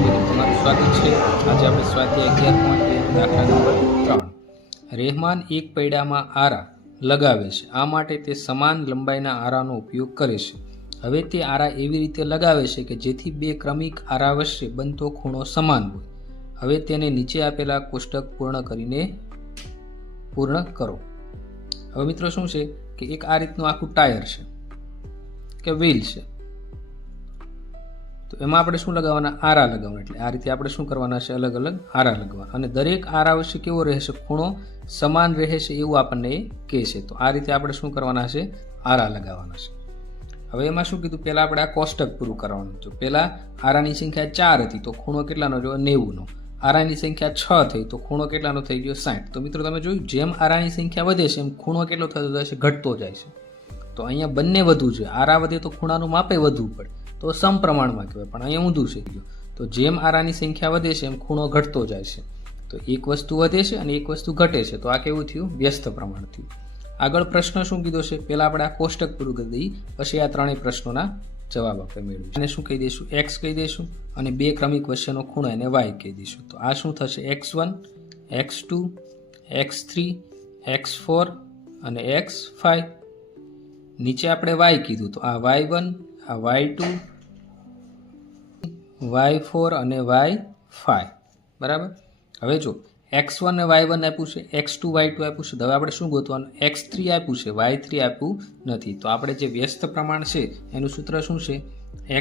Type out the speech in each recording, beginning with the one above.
Hello મિત્રો, તમારું સ્વાગત છે. આજે આપણે સ્વાધ્યાય 11.2 દાખલા નંબર 3. રહેમાન એક પૈડામાં આરા લગાવે છે. આ માટે તે સમાન લંબાઈના આરાનો ઉપયોગ કરે છે. હવે તે આરા એવી રીતે લગાવે છે કે જેથી બે ક્રમિક આરા વચ્ચે બનતો ખૂણો સમાન હોય. હવે તેને નીચે આપેલા કોષ્ટક પૂર્ણ કરો. હવે મિત્રો શું છે કે એક આ રીતનું આખું ટાયર છે કે વ્હીલ છે, તો એમાં આપણે શું લગાવવાના? આરા લગાવવાના. એટલે આ રીતે આપણે શું કરવાના છે? અલગ અલગ આરા લગાવવાના. અને દરેક આરા વચ્ચે કેવો રહેશે? ખૂણો સમાન રહેશે એવું આપણને એ કહે છે. તો આ રીતે આપણે શું કરવાના છે? આરા લગાવવાના છે. હવે એમાં શું કીધું? પહેલાં આપણે આ કોષ્ટક પૂરું કરવાનું. તો પહેલાં આરાની સંખ્યા 4 હતી, તો ખૂણો કેટલાનો રહ્યો? 90નો. આરાની સંખ્યા 6 થઈ, તો ખૂણો કેટલાનો થઈ ગયો? 60. તો મિત્રો તમે જોયું, જેમ આરાની સંખ્યા વધે છે એમ ખૂણો કેટલો થતો જાય છે? ઘટતો જાય છે. તો અહીંયા બંને વધુ છે. આરા વધે તો ખૂણાનું માપે વધવું પડે, તો સમપ્રમાણમાં કહેવાય. પણ અહીંયા ઊંધું છે. તો જેમ આરાની સંખ્યા વધે છે એમ ખૂણો ઘટતો જાય છે. તો એક વસ્તુ વધે છે અને એક વસ્તુ ઘટે છે. તો આ કેવું થયું? વ્યસ્ત પ્રમાણ થયું. આગળ પ્રશ્ન શું કીધો છે? પહેલાં આપણે આ કોષ્ટક પૂરું કરી દઈએ, પછી આ ત્રણેય પ્રશ્નોના જવાબ આપણે મેળવીશું. અને શું કહી દઈશું? એક્સ કહી દઈશું, અને બે ક્રમિક વચ્ચેનો ખૂણો એને વાય કહી દઈશું. તો આ શું થશે? x1, x2, x3, x4 અને x5. નીચે આપણે y કીધું, તો આ y1, આ y2, y4 અને y5. બરાબર. હવે જો x1 અને y1 આપ્યું છે, x2 y2 આપ્યું છે. હવે આપણે શું ગોતવાનું? x3 આપ્યું છે, y3 આપ્યું નથી. તો આપણે જે વ્યસ્ત પ્રમાણ છે એનું સૂત્ર શું છે?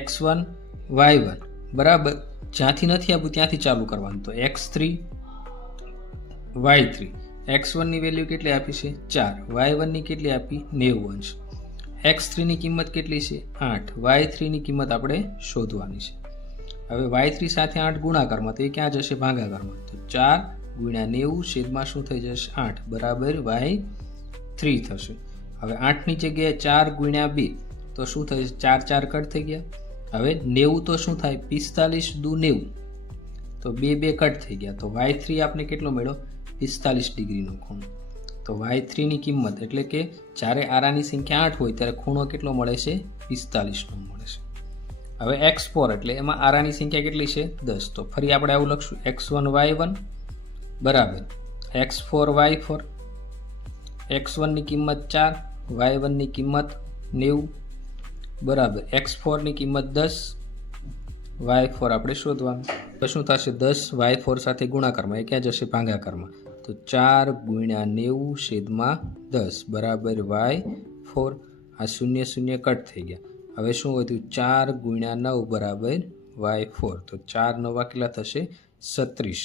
x1 y1 બરાબર, જ્યાંથી નથી આપ્યું ત્યાંથી ચાલુ કરવાનું. તો x3 y3. x1 ની વેલ્યુ કેટલી આપી છે? 4. y1 ની કેટલી આપી? 90 અંશ. x3 ની કિંમત કેટલી છે? 8. y3 ની કિંમત આપણે શોધવાની છે. હવે y3 સાથે 8 ગુણાકારમાં, તો એ ક્યાં જશે? ભાગાકારમાં. તો 4 ગુણ્યા 90 છેદમાં શું થઈ જશે? 8 બરાબર y3 થશે. હવે 8 ની જગ્યાએ 4 ગુણ્યા 2, તો શું થશે? 4 4 કટ થઈ ગયા. હવે 90 તો શું થાય? 45 દુ 90, તો 2 2 કટ થઈ ગયા. તો y3 આપણે કેટલો મેળવ્યો? 45 ડિગ્રીનો ખૂણો. તો y3 ની કિંમત, એટલે કે જ્યારે આરાની સંખ્યા 8 હોય ત્યારે ખૂણો કેટલો મળે છે? 45નો મળે છે. હવે x4 એટલે એમાં આરાની સંખ્યા કેટલી છે? 10. તો ફરી આપણે આવું લખશું, x1 y1 બરાબર x4 y4. x1 ની કિંમત 4, y1 ની કિંમત 90 બરાબર x4 ની કિંમત 10, y4 આપણે શોધવાનું. તો શું થશે? 10 y4 સાથે ગુણાકારમાં, એ ક્યાં જશે? ભાગાકારમાં. તો 4 ગુણ્યા 90 છેદમાં 10 બરાબર y4. આ 0 0 કટ થઈ ગયા. હવે શું વધ્યું? 4 ગુણ્યા 9 બરાબર y4. તો 4 9 કેટલા થશે? 36.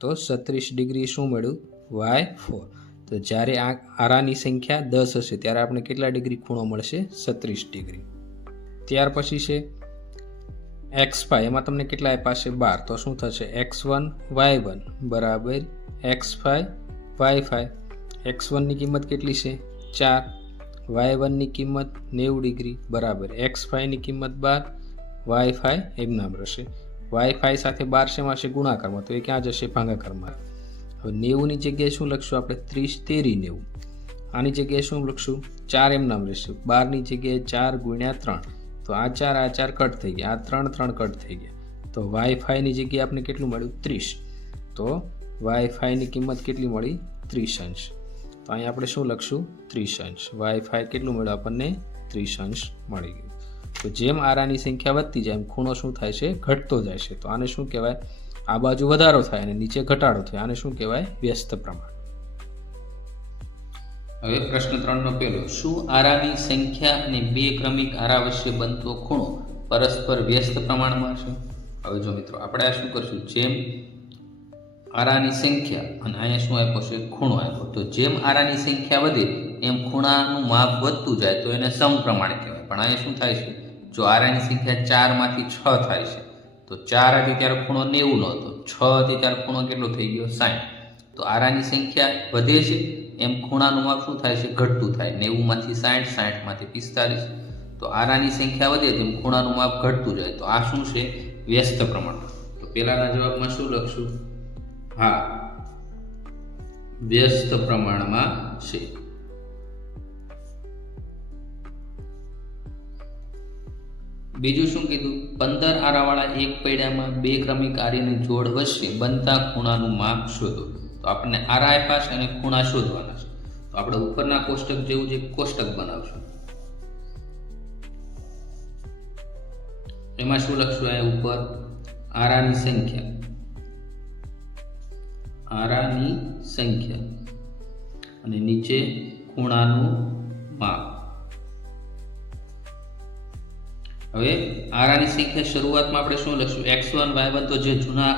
તો 36 ડિગ્રી શું મળ્યું? y4. તો જ્યારે આ આરાની સંખ્યા 10 હશે ત્યારે આપણે કેટલા ડિગ્રી ખૂણો મળશે? 36 ડિગ્રી. ત્યાર પછી છે x5. એમાં તમને કેટલા આપ્યા છે? 12. તો શું થશે? x1 y1 બરાબર x5 y5. x1 ની કિંમત કેટલી છે? 4. y1 ની કિંમત 90 ડિગ્રી બરાબર x5 ની કિંમત 12, y5 એમ નામ રહેશે. y5 સાથે 12 શેમાં છે? ગુણાકારમાં. તો એ ક્યાં જશે? ભાગાકારમાં. હવે 90 ની જગ્યાએ શું લખશું આપણે? 30 તેરી 90. આની જગ્યાએ શું લખશું? 4 એમ નામ રહેશે. 12 ની જગ્યાએ 4 ગુણ્યા 3. તો આ 4 કટ થઈ ગયા, આ 3 કટ થઈ ગયા. તો y5 ની જગ્યાએ આપણે કેટલું મળ્યું? 30. તો y5 ની કિંમત કેટલી મળી? 30 અંશ. તો અહીં આપણે શું લખશું? 30 અંશ. y5 કેટલું મળ્યું આપણને? 30 અંશ મળી ગયું. તો જેમ આરાની સંખ્યા વધતી જાય એમ ખૂણો શું થાય છે? ઘટતો જાય છે. તો આને શું કહેવાય? આ બાજુ વધારો થાય અને નીચે ઘટાડો થાય. આને શું કહેવાય? વ્યસ્ત પ્રમાણ. હવે પ્રશ્ન 3 નો પહેલો, શું આરાની સંખ્યા અને બે ક્રમિક આરા વચ્ચે બનતો ખૂણો પરસ્પર વ્યસ્ત પ્રમાણમાં છે? હવે જો મિત્રો, આપણે આ શું કરશું? જેમ આરાની સંખ્યા અને અહીંયા શું આપ્યો છે? ખૂણો આપ્યો. તો જેમ આરાની સંખ્યા વધે એમ ખૂણાનું માપ વધતું જાય તો એને સમપ્રમાણ કહેવાય. પણ અહીંયા શું થાય છે? જો આરાની સંખ્યા 4 માંથી 6 થાય છે, તો 4 હતી ત્યારે ખૂણો 90 નો હતો, 6 હતી ત્યારે ખૂણો કેટલો થઈ ગયો? 60. તો આરાની સંખ્યા વધે છે એમ ખૂણાનું માપ શું થાય છે? ઘટતું થાય. 90 માંથી 60, 60 માંથી 45. તો આરાની સંખ્યા વધે તેમ ખૂણાનું માપ ઘટતું જાય. તો આ શું છે? વ્યસ્ત પ્રમાણ. તો પહેલાના જવાબમાં શું લખશું? હા, વ્યસ્ત પ્રમાણમાં છે. બીજું શું કીધું, 15 આરાવાળા એક પૈડામાં બે ક્રમિક આર્યની જોડ વચ્ચે બનતા ખૂણાનું માપ શોધો. તો આપણને આરા આપ્યા છે અને ખૂણા શોધવાના છે. તો આપણે ઉપરના કોષ્ટક જેવું જે કોષ્ટક બનાવશું. એમાં શું લખશું? આ ઉપર આરાની સંખ્યા અને નીચે ખૂણાનું માપ. હવે આરાની સંખ્યા શરૂઆતમાં આપણે શું લખશું? x1 y1 તો જે જૂના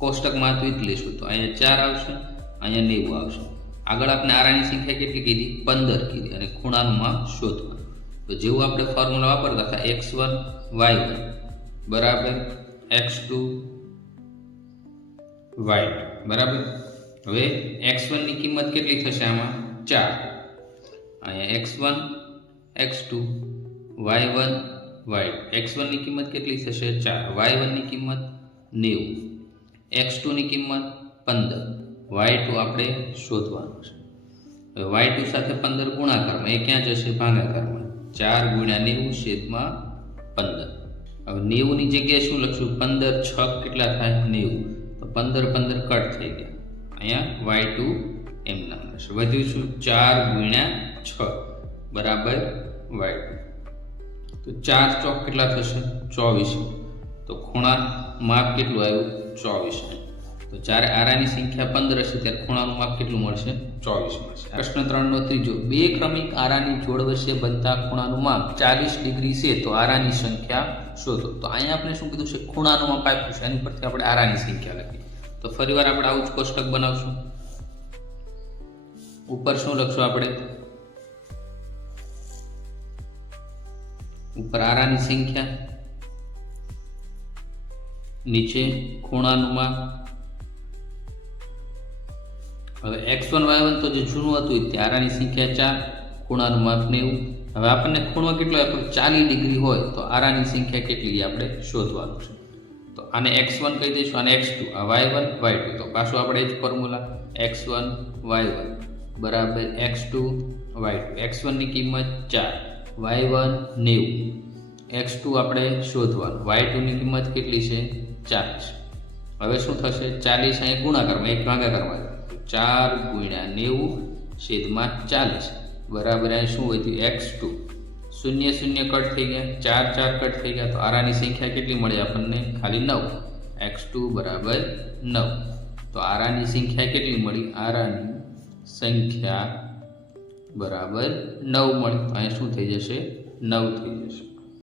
કોષ્ટકમાં હતું એ જ લઈશું. તો અહીંયા 4 આવશે, અહીંયા 90 આવશે. આગળ આપણે આરાની સંખ્યા કેટલી કીધી? 15 કીધી અને ખૂણાનું માપ શોધવાનું. તો જેવું આપણે ફોર્મ્યુલા વાપરતા હતા x1 y1 બરાબર x2 y2 બરાબર. હવે x1 ની કિંમત કેટલી થશે? આમાં 4. અહીંયા x1 x2 y1 y2. x1 ની કિંમત કેટલી થશે? 4. y1 ની કિંમત 90. x2 ની કિંમત 15. y2 આપણે શોધવાનું છે. હવે y2 સાથે 15 ગુણાકારમાં, એ ક્યાં જશે? ભાગાકારમાં. 4 ગુણ્યા 90 છેદમાં 15. હવે 90 ની જગ્યાએ શું લખશું? 15 6 કેટલા થાય? 90. તો 15 15 કટ થઈ ગયા. અહીંયા y2 એમ નામ રહેશે. વધ્યું શું? 4 ગુણ્યા 6 બરાબર y2. તો 4 ચોક કેટલા થશે? 24. તો ખૂણા માપ કેટલું આવ્યું? 24. તો જ્યારે આરાની સંખ્યા 15 હશે ત્યારે ખૂણાનું માપ કેટલું મળશે? 24 મળશે. પ્રશ્ન 3 નો ત્રીજો, બે ક્રમિક આરાની જોડ વચ્ચે બનતા ખૂણાનું માપ 40 ડિગ્રી છે તો આરાની સંખ્યા શોધો. તો અહીંયા આપણે શું કીધું છે? ખૂણાનું માપ આપ્યું છે, એની પરથી આપણે આરાની સંખ્યા લખી. તો ફરીવાર આપણે આવું જ કોષ્ટક બનાવશું. ઉપર શું લખશું આપણે? ઉપર આરાની સંખ્યા, નીચે ખૂણાનું માપ. હવે x1 y1 તો જે જૂનું હતું તે આરાની સંખ્યા 4, ખૂણાનું માપ 90. હવે આપણને ખૂણો કેટલો આપ્યો? 40 ડિગ્રી હોય તો આરાની સંખ્યા કેટલી આપણે શોધવાનું છે. તો આને x1 કહી દઈશું, આને x2, આ y1 y2. તો પાછું આપણે જ ફોર્મ્યુલા x1 y1 બરાબર x2 y2. x1 ની કિંમત 4, y1 90, x2 આપણે શોધવાનું. y2 ની કિંમત કેટલી છે? 40. હવે શું થશે? 40 અહીંયા ગુણાકારમાં, એક ભાગાકારમાં. 4 ગુણ્યા 90 છેદમાં 40 બરાબર. અહીં શું વધ્યું? x2. 0 0 કટ થઈ ગયા, 4 4 કટ થઈ ગયા. તો આરાની સંખ્યા કેટલી મળી આપણને? ખાલી 9. x2 બરાબર 9. તો આરાની સંખ્યા કેટલી મળી? આરાની સંખ્યા બરાબર 9 મળી. તો અહીં શું થઈ જશે? 9 થઈ જશે.